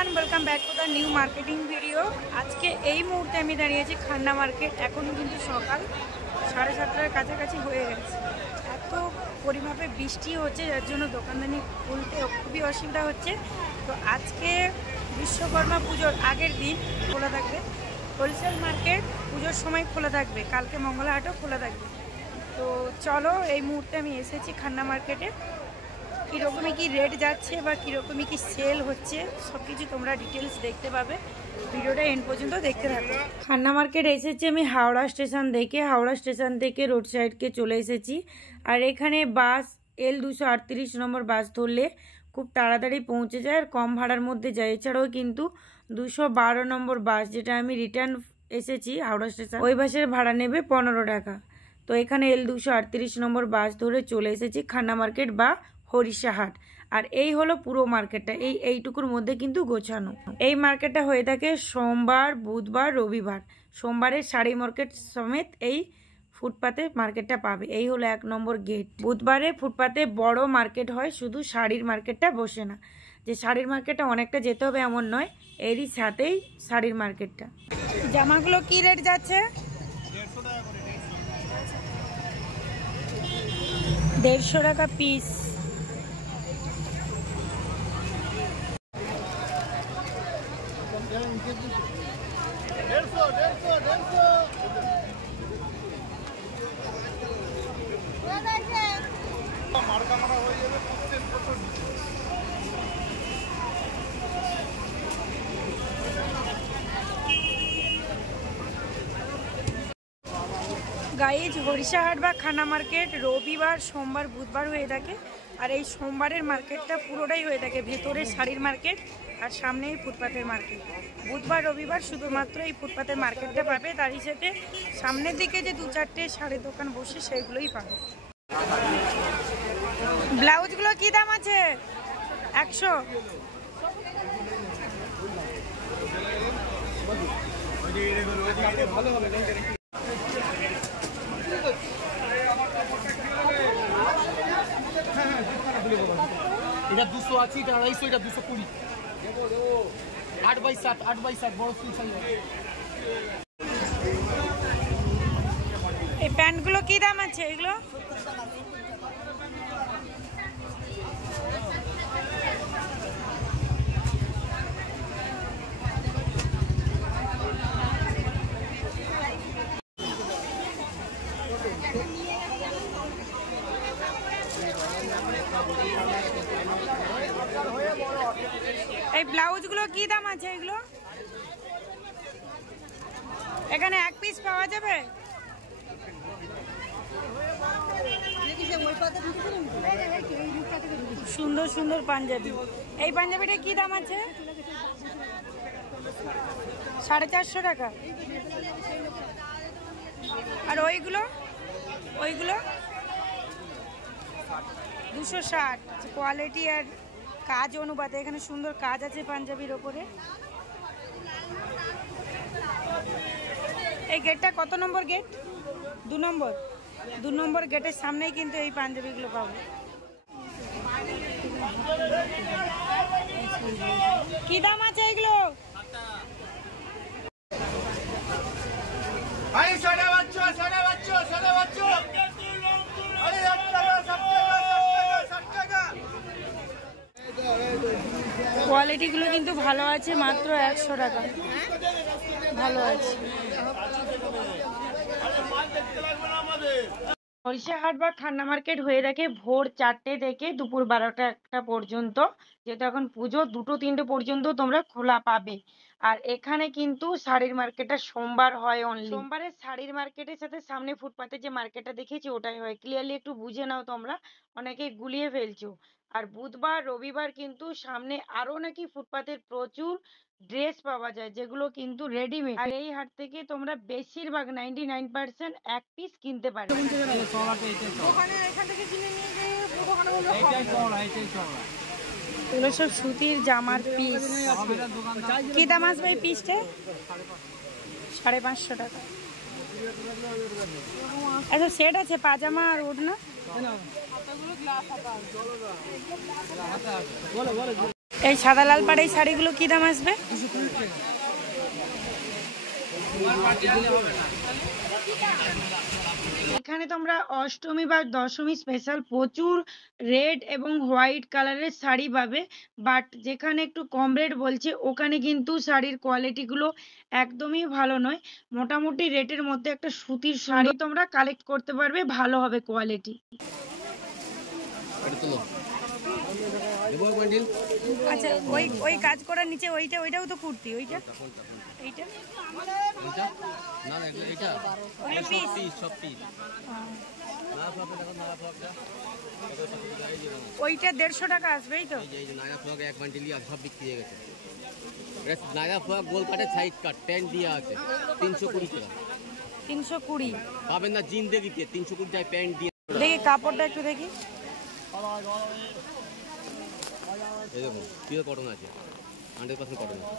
Everyone welcome back to the new marketing video. आज के এই মুহূর্তে আমি দাঁড়িয়ে আছি খান্না মার্কেট। এখন কিন্তু সকাল 7:30টার কাছাকাছি হয়ে গেছে। এত পরিমাপে বৃষ্টি হচ্ছে যার জন্য দোকানদানি খুলতে খুবই অসুবিধা হচ্ছে। তো আজকে বিশ্বকর্মা পুজোর আগের দিন খোলা থাকবে হোলসেল মার্কেট, পুজোর সময় খোলা থাকবে, কালকে মঙ্গলা হাটও খোলা থাকবে। তো চলো এই মুহূর্তে আমি এসেছি খান্না মার্কেটে। কীরকমই কি রেট যাচ্ছে বা কীরকমই কি সেল হচ্ছে সব কিছু তোমরা ডিটেলস দেখতে পাবে, ভিডিওটা এন্ড পর্যন্ত দেখতে থাকো। খান্না মার্কেট এসেছি আমি হাওড়া স্টেশন থেকে। হাওড়া স্টেশন থেকে রোড সাইডকে চলে এসেছি। আর এখানে বাস L238 নম্বর বাস ধরলে খুব তাড়াতাড়ি পৌঁছে যায় আর কম ভাড়ার মধ্যে যায়। এছাড়াও কিন্তু 212 নম্বর বাস, যেটা আমি রিটার্ন এসেছি হাওড়া স্টেশন, ওই বাসের ভাড়া নেবে 15 টাকা। তো এখানে L238 নম্বর বাস ধরে চলে এসেছি খান্না মার্কেট বা হরিষাহাট। আর এই হলো পুরো মার্কেটটা, এইটুকুর মধ্যে কিন্তু গোছানো। এই মার্কেটটা হয়ে থাকে সোমবার, বুধবার, রবিবার। সোমবারে শাড়ি মার্কেট সমেত এই ফুটপাতে মার্কেটটা পাবে। এই হলো 1 নম্বর গেট। বুধবারে ফুটপাতে বড় মার্কেট হয়, শুধু শাড়ির মার্কেটটা বসে না। যে শাড়ির মার্কেটটা অনেকটা যেতে হবে এমন নয়, এরই সাথেই শাড়ির মার্কেটটা। জামাগুলো কি রেট যাচ্ছে? 150 টাকা পিস। গাইজ হরিষাহাট বা খান্না মার্কেট রবিবার, সোমবার, বুধবার হয়ে থাকে। আর এই সোমবারের মার্কেটটা পুরোটাই হয়ে থাকে ভেতরে শাড়ির মার্কেট আর সামনেই ফুটপাতের মার্কেট। বুধবার, রবিবার শুধুমাত্র এই ফুটপাতের মার্কেটটা পাবে, তারই সাথে সামনের দিকে যে 2-4টে শাড়ির দোকান বসে সেইগুলোই পাবে। ব্লাউজগুলো কি দাম আছে? 100। এটা 280, এটা 250, এটা 220। 8x7, 8x7 বড় ফুল সাইজ। এই প্যান্টগুলো কি দাম আছে এগুলো? এই ব্লাউজগুলো কি দাম আছে এগুলো? এখানে 1 পিস পাওয়া যাবে? সুন্দর সুন্দর পাঞ্জাবি। এই পাঞ্জাবিটা কি দাম আছে? 450 টাকা। আর ওইগুলো 260। কোয়ালিটি আর কাজ অনুপাতে এখানে সুন্দর কাজ আছে পাঞ্জাবির ওপরে। এই গেটটা কত নম্বর গেট? 2 নম্বর। 2 নম্বর গেটের সামনেই কিন্তু এই পাঞ্জাবিগুলো পাবো। কি দাম আছে এগুলো? কোয়ালিটিগুলো কিন্তু ভালো আছে, মাত্র 100 টাকা। ভালো আছে। হরিষাহাট বা খান্না মার্কেট হয়ে থাকে ভোর 4টে থেকে দুপুর 12টা পর্যন্ত। যেহেতু এখন পুজো, 2-3টে পর্যন্ত তোমরা খোলা পাবে। আর এখানে কিন্তু শাড়ির মার্কেটটা সোমবার হয় অনলি। সোমবারে শাড়ির মার্কেটের সাথে সামনে ফুটপাতে যে মার্কেটটা দেখেছি ওটাই হয়। ক্লিয়ারলি একটু বুঝে নাও, তোমরা অনেকেই গুলিয়ে ফেলছো। আর বুধবার, রবিবার কিন্তু সামনে আরো নাকি ফুটপাতের প্রচুর ড্রেস পাওয়া যায়, যেগুলো কিন্তু রেডিমেড। আর এই হাট থেকে তোমরা বেশিরভাগ 99% 1 পিস কিনতে পারবে। এগুলো সব সুতির জামার পিস। কি দাম আসবে এই পিসটা? 550 টাকা। আচ্ছা সেট আছে পাজামা আর ওড়না। এই সাদা লাল পাড় এই শাড়িগুলো কি দাম আসবে? এখানে তোমরা অষ্টমী বা দশমী স্পেশাল প্রচুর রেড এবং হোয়াইট কালারের শাড়ি পাবে, বাট যেখানে একটু কম রেট বলছে ওখানে কিন্তু শাড়ির কোয়ালিটিগুলো একদমই ভালো নয়। মোটামুটি রেটের মধ্যে একটা সুতির শাড়ি তোমরা কালেক্ট করতে পারবে, ভালো হবে কোয়ালিটি। আচ্ছা, ওই কাজ করার নিচে ওইটাও তো কুর্তি, এইটা ওইটা 150 টাকা আসবে, এই তো। এক বান্ডিল সব বিক্রি হয়ে গেছে। নায়রা ফ্রক গোল কাটের সাইড কাট প্যান্ট দিয়ে আছে 320 টাকা। 320 পাবেন না জিন্দেগিতে 320 টাকায় প্যান্ট দিয়ে। দেখি কাপড়টা একটু দেখি। এই দেখুন পিওর কটন আছে, 100% কটন আছে,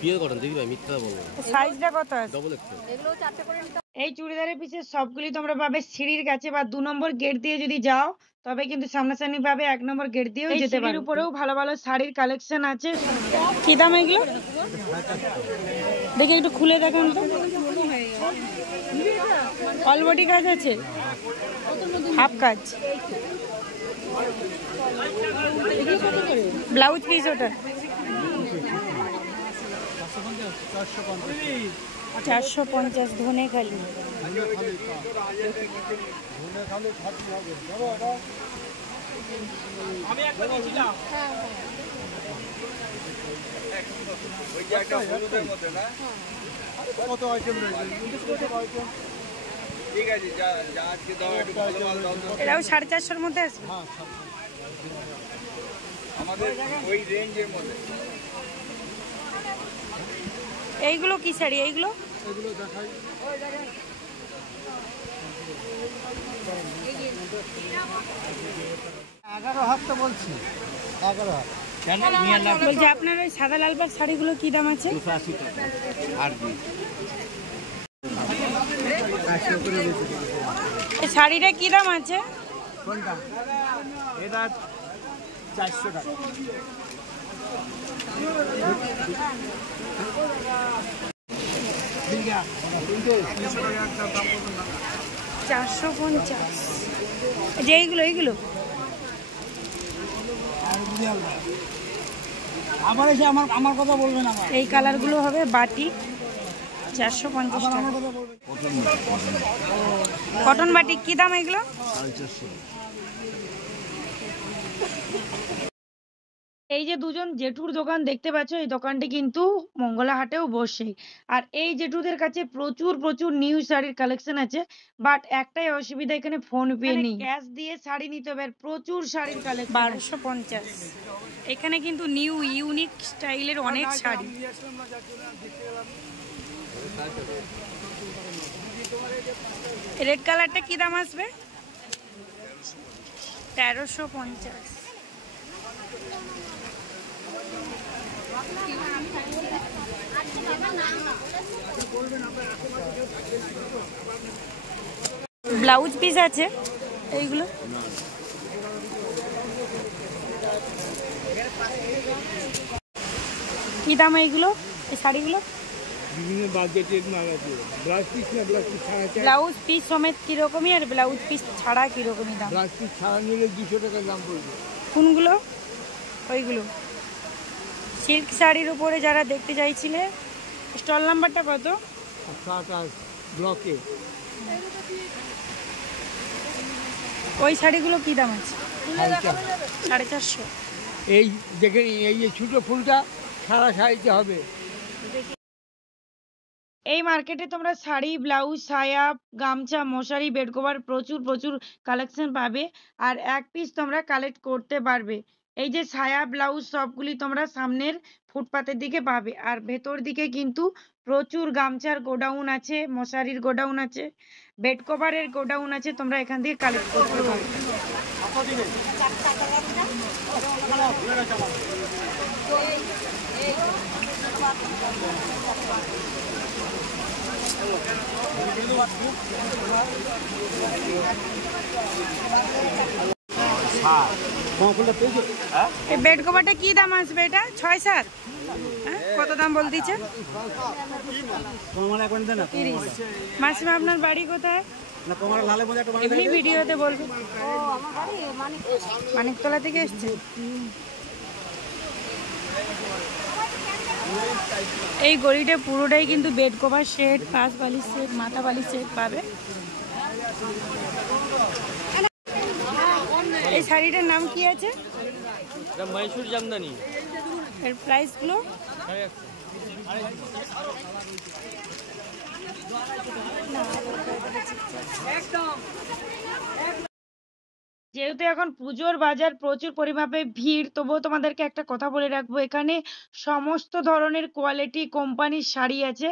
পিওর কটন। দেখি ভাই মিথ্যা বলবো। সাইজটা কত আছে? Double XL. এগুলো 4টে করে নিতে। এই চুড়িদারের পিছে সবগুলি তোমরা পাবে সিঁড়ির কাছে বা 2 নম্বর গেট দিয়ে যদি যাও তবে কিন্তু সামনাসামনি পাবে 1 নম্বর গেট দিয়েও যেতে পারো। এর উপরেও ভালো ভালো শাড়ির কালেকশন আছে। কি দাম এগুলো? দেখি একটু খুলে দেখান তো। অল বডি কাজ আছে, হাফ কাজ, ব্লাউজ পিস ওটা 450 ধনে খালি। এটাও 450-এর মধ্যে আসবে। এইগুলো কি শাড়ি? এইগুলো দেখাই। 11 হাত তো বলছি, 11 হাত। বলছি আপনার ওই সাদা লাল পাড় শাড়িগুলো কি দাম আছে? 280 টাকা। আর এই শাড়িটা কি দাম আছে? কোনটা? এটা 400 টাকা। 450। যে এইগুলো আবার এসে আমার কথা বলবেন। এই কালারগুলো হবে বাটি 450 টাকা। কটন বাটি কি দাম এগুলো? 450। এই যে দুজন জেঠুর দোকান দেখতে পাচ্ছ, এই দোকানটি কিন্তু মঙ্গলা হাটেও বসে। আর এই জেঠুদের কাছে প্রচুর নিউ শাড়ির কালেকশন আছে, বাট একটাই অসুবিধা, এখানে ফোন পে নেই, ক্যাশ দিয়ে শাড়ি নিতে হবে। প্রচুর শাড়ির কালেকশন। 1250। এখানে কিন্তু নিউ ইউনিক স্টাইলের অনেক শাড়ি। রেড কালারটা কি দাম আসবে? 1350। ব্লাউজ পিস আছে এইগুলো। কি দাম এইগুলো, এই শাড়িগুলো? বিভিন্ন বাজেটের মাল আছে। ব্লাউজ পিস না ব্লাউজ পিস ছাড়া আছে? ব্লাউজ পিস সমেত কিরকমই আর ব্লাউজ পিস ছাড়া কিরকমই দাম? ব্লাউজ পিস ছাড়া নিলে 200 টাকা দাম পড়বে। কোনগুলো? ওইগুলো সিল্ক শাড়ির উপরে যারা দেখতে চাইছিলে। স্টল নাম্বারটা কত? 7 ব্লকে। ওই শাড়িগুলো কি দাম আছে? 450। এই দেখে এই যে ছোট ফুলটা সারা শাড়িতে হবে। এই মার্কেটে তোমরা শাড়ি, ব্লাউজ, সায়া, গামছা, মশারি, বেড কভার প্রচুর কালেকশন পাবে। আর এক পিস তোমরা কালেক্ট করতে পারবে। এই যে সায়া, ব্লাউজ সবগুলি তোমরা সামনের ফুটপাতের দিকে পাবে। আর ভেতর দিকে কিন্তু প্রচুর গামছার গোডাউন আছে, মশারির গোডাউন আছে, বেড কভারের গোডাউন আছে, তোমরা এখান থেকে কালেক্ট করতে পারবে। এই বেড কভারটা কি দাম আসবে? এটা 6-7? হ্যাঁ, কত দাম বল দিচ্ছে? 30। মাসিমা আপনার বাড়ি কোথায়? এমনি ভিডিওতে বলবো। মানিকতলা থেকে এসছে। এই গলিটা পুরোটাই কিন্তু বেড কভার সেট, পাশ বালিশ সেট, মাথা বালিশ সেট পাবে। এই শাড়িটার নাম কি আছে? মহীশূর জামদানি। এর প্রাইসগুলো? যেহেতু এখন পুজোর বাজার প্রচুর পরিমাণে ভিড়, তবুও তোমাদেরকে একটা কথা বলে রাখবো, এখানে সমস্ত ধরনের কোয়ালিটি কোম্পানির শাড়ি আছে।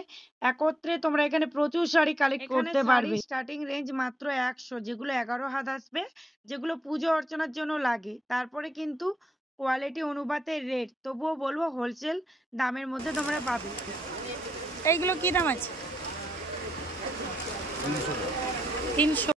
একত্রে তোমরা এখানে প্রচুর শাড়ি কালেক্ট করতে পারবে। স্টার্টিং রেঞ্জ মাত্র 100, যেগুলো 11 হাত আসবে, যেগুলো পুজো অর্চনার জন্য লাগে। তারপরে কিন্তু কোয়ালিটি অনুপাতে রেট, তবুও বলবো হোলসেল দামের মধ্যে তোমরা পাবে। এইগুলো কি দাম আছে? 300।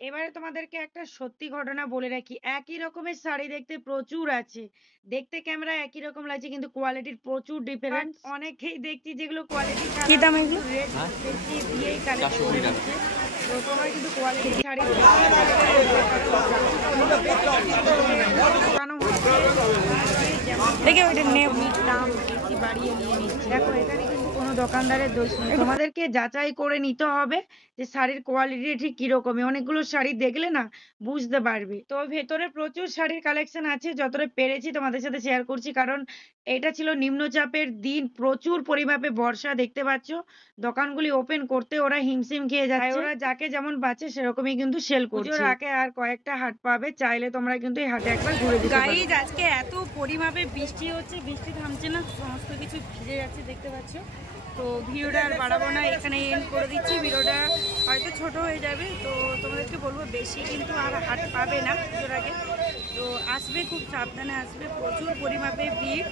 এবারে তোমাদেরকে একটা সত্যি ঘটনা বলে রাখি, একই রকমের শাড়ি দেখতে প্রচুর আছে, দেখতে ক্যামেরা একই রকম লাগছে, কিন্তু কোয়ালিটির প্রচুর ডিফারেন্স। অনেকেই দেখছি যেগুলো কোয়ালিটি কি দাম, এগুলো রেট বেশি দিয়েই কালেক্ট করে দিচ্ছে। তো তোমরা কিন্তু কোয়ালিটি শাড়ি দেখে ওইটা দাম বেশি বাড়িয়ে নিয়ে নিচ্ছে। দেখো এখানে কিন্তু কোনো দোকানদারের দোষ নেই, তোমাদেরকে যাচাই করে নিতে হবে যে শাড়ির কোয়ালিটি ঠিক কিরকমই। অনেকগুলো শাড়ি দেখলে না বুঝতে পারবে। তো ভেতরে প্রচুর শাড়ির কালেকশন আছে, যতটা পেরেছি তোমাদের সাথে শেয়ার করছি, কারণ এটা ছিল নিম্নচাপের দিন, প্রচুর পরিমাপে বর্ষা। দেখতে পাচ্ছ দোকানগুলি ওপেন করতে ওরা হিমশিম খেয়ে যায়, ওরা যাকে যেমন বাঁচে সেরকমই কিন্তু সেল করছে। আগে আর কয়েকটা হাট পাবে, চাইলে তোমরা কিন্তু এই হাটে একবার ঘুরে দিতে পারো। গাইজ আজকে এত পরিমাপে বৃষ্টি হচ্ছে, বৃষ্টি থামছে না, সমস্ত কিছু ভিজে যাচ্ছে দেখতে পাচ্ছ। তো ভিডিওটা আর বাড়াবো না, এখানে এন্ড করে দিচ্ছি। ভিডিওটা হয়তো ছোট হয়ে যাবে, তো তোমাদেরকে বলবো বেশি কিন্তু আর হাট পাবে না পুজোর আগে। তো আসবে, খুব সাবধানে আসবে, প্রচুর পরিমাপে ভিড়।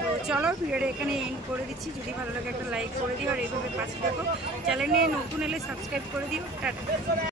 তো চলো ভিডিওটা এখানে এন্ড করে দিচ্ছি। যদি ভালো লাগে একটা লাইক করে দিও, আর এইভাবে পাশে দেখো। চ্যানেলে নতুন এলে সাবস্ক্রাইব করে দিও। টাটা।